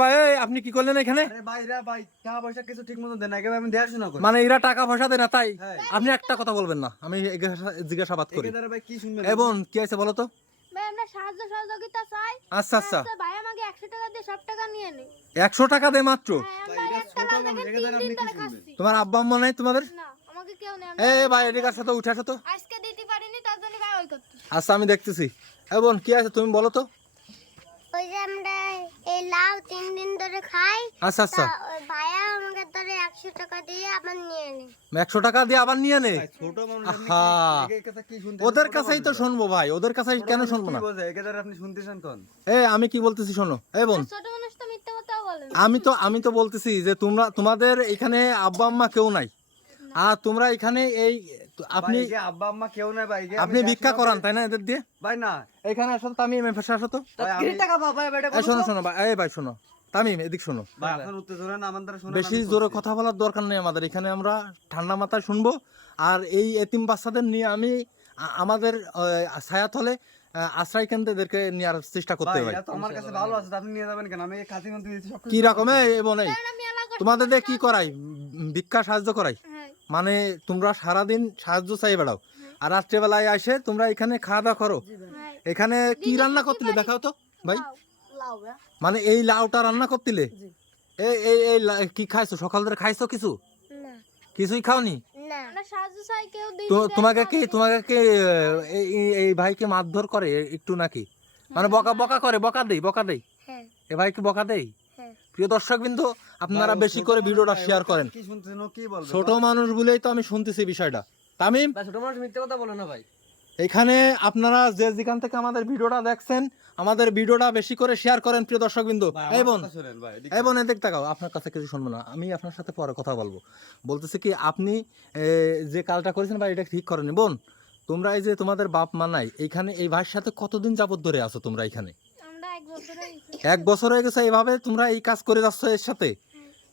ভাই আপনি কি করলেন এখানে? মানে এরা টাকা পয়সা দেয় না তাই? আপনি একটা কথা বলবেন না, আমি জিজ্ঞাসাবাদ করি। বোন কি আছে বলো তো? আচ্ছা আচ্ছা, 100 টাকা দে মাত্র? তোমার আব্বা আম্মা নাই তোমাদের? ভাই এদিকে আসো তো, উঠে আসো তো। আচ্ছা আমি দেখতেছি। বোন কি আছে তুমি বলো তো? ওই যে আমরা এই লাউ 3 দিন ধরে খাই। আচ্ছা আচ্ছা, ওই ভাইয়া আমাকে ধরে 100 টাকা দিয়ে আবার নিয়ে নেয়। 100 টাকা দিয়ে আবার নিয়ে নে? ছোট মানুষ আপনি কি শুনতে? ওদের কাছেই তো শুনবো ভাই, ওদের কাছেই কেন শুনবো না? আপনি শুনতেছেন কোন? আমি কি বলতেছি শোনো। বোন ছোট মানুষ তো মিথ্যা কথা বলে না। আমি তো বলতেছি যে তোমাদের এখানে আব্বা আম্মা কেউ নাই, আর তোমরা এখানে আপনি আব্বা আম্মা কেউ নাই ভাই। আপনি ভিক্ষা করান তাই না এদের দিয়ে? ভাই না, এখানে আসো তো, তামিম এখানে আসো তো। শোনো ভাই, ভাই শোনো, তামিম এদিক শোনো। ভাই আপনার উত্তেজনা না আমার দ্বারা শোনা। বেশি জোরে কথা বলার দরকার নেই আমাদের এখানে, আমরা ঠান্ডা মাথায় শুনবো। আর এই এতিম বাচ্চাদের নিয়ে আমি আমাদের ছায়াতলে আশ্রয় কেন্দ্রে এদেরকে নেওয়ার চেষ্টা করতে হবে। আমার কাছে ভালো আছে, আপনি নিয়ে যাবেন কেন? আমি খাতি মন্ত্রী দিয়েছি সব। কি রকম এবং তোমাদের দিয়ে কি করাই? ভিক্ষা সাহায্য করাই? মানে তোমরা সারাদিন সাহায্য চাই বেড়াও, আর রাত্রেবেলায় আসে তোমরা এখানে খাওয়া দাওয়া করো। এখানে কি রান্না করছিলে দেখাও তো ভাই। মানে এই লাউটা রান্না করছিলে? এই কি খাইছো সকাল ধরে? খাইছো কিছু? কিছুই খাওনি? তোমাকে কি এই ভাইকে মারধর করে একটু নাকি? মানে বকা করে? বকা দেই এ ভাই কি বকা দেই? প্রিয় দর্শক বিন্দু, আপনারা বেশি করে ভিডিওটা শেয়ার করেন। ছোট মানুষ বলেই তো আমি শুনতেছি বিষয়টা। তামিম ছোট মানুষ মিথ্যা কথা বলে না ভাই। এখানে আপনারা যেখান থেকে আমাদের ভিডিওটা দেখছেন, আমাদের ভিডিওটা বেশি করে শেয়ার করেন প্রিয় দর্শক বিন্দু। এই বোন এদিক তাকাও, আপনার কাছে কিছু শুনবো না, আমি আপনার সাথে পরে কথা বলবো। বলতেছি কি আপনি যে কাজটা করেছেন ভাই এটা ঠিক করেনি। বোন তোমরা এই যে তোমাদের বাপ মা নাই এইখানে, এই ভাইয়ের সাথে কতদিন যাবত ধরে আছো তোমরা এখানে? 1 বছর হয়ে গেছে এইভাবে তোমরা এই কাজ করে যাচ্ছ এর সাথে।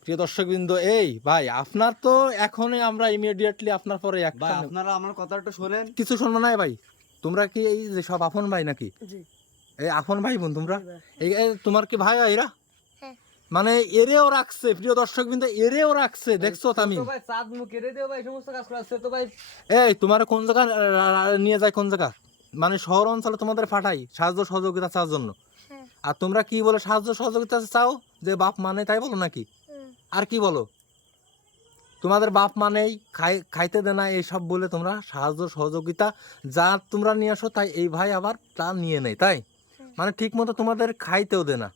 প্রিয় দর্শক বিন্দু, এই ভাই আপনার তো এখনই আমরা ইমিডিয়েটলি আপনার পরে আপনারা আমার কথা একটু শোনেন। কিছু শুনবো না ভাই। তোমরা কি এই যে সব আপন ভাই নাকি? এই আপন ভাই বোন তোমরা? এই তোমার কি ভাই এরা? মানে এরেও রাখছে প্রিয় দর্শক বিন্দু, এরেও রাখছে দেখছো তামি? ভাই চাঁদ মুখ এরে দিও ভাই, সমস্ত কাজ করাচ্ছে তো ভাই। তোমার কোন জায়গা নিয়ে যায়? কোন জায়গা? মানে শহর অঞ্চলে তোমাদের পাঠাই সাহায্য সহযোগিতা চাওয়ার জন্য, আর তোমরা কি বলে সাহায্য সহযোগিতা চাও? যে বাপ মানে তাই বলো নাকি? আর কি বলো? তোমাদের বাপ মানেই খাইতে দে না এইসব বলে তোমরা সাহায্য সহযোগিতা যা তোমরা নিয়ে আসো তাই এই ভাই আবার তা নিয়ে নেই তাই? মানে ঠিক মতো তোমাদের খাইতেও দে না।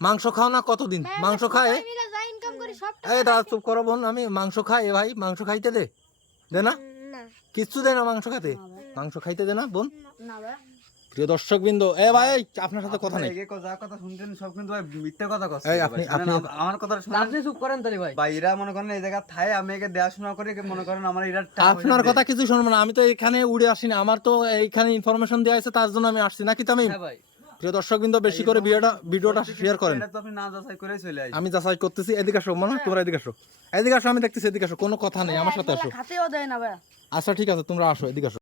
মাংস খাও না কতদিন? মাংস খায়? চুপ করো বোন, আমি মাংস খাই ভাই, মাংস খাইতে দে না? কিচ্ছু দে না মাংস খাইতে? মাংস খাইতে দে না বোন? প্রিয় দর্শক বিন্দু, ভাই আপনার সাথে কথা নেই। যা কথা শুনছেন সব কিন্তু ভাই মিথ্যা কথা কষ্ট। আপনি আমার কথা শুনুন। আপনি চুপ করেন তাহলে ভাই। ভাই এরা মনে করেন এই জায়গা থাই আমি একে দেখাশোনা করে মনে করেন আমার এরা আপনার কথা কিছু শুনবো না, আমি তো এখানে উড়ে আসিনি, আমার তো এইখানে ইনফরমেশন দেওয়া আছে তার জন্য আমি আসছি নাকি তামিম? হ্যাঁ ভাই। প্রিয় দর্শক বিন্দু বেশি করে ভিডিওটা শেয়ার করেন। এটা তো আপনি না যাচাই করে চলে আসেন। আমি যাচাই করতেছি। এদিকে আসো মনে, তোমরা এদিকে আসো, এদিকে আসো, আমি দেখতেছি এদিকে আসো, কোনো কথা নেই আমার সাথে আসো। খাতেও দেয় না ভাই। আচ্ছা ঠিক আছে তোমরা আসো, এদিকে আসো।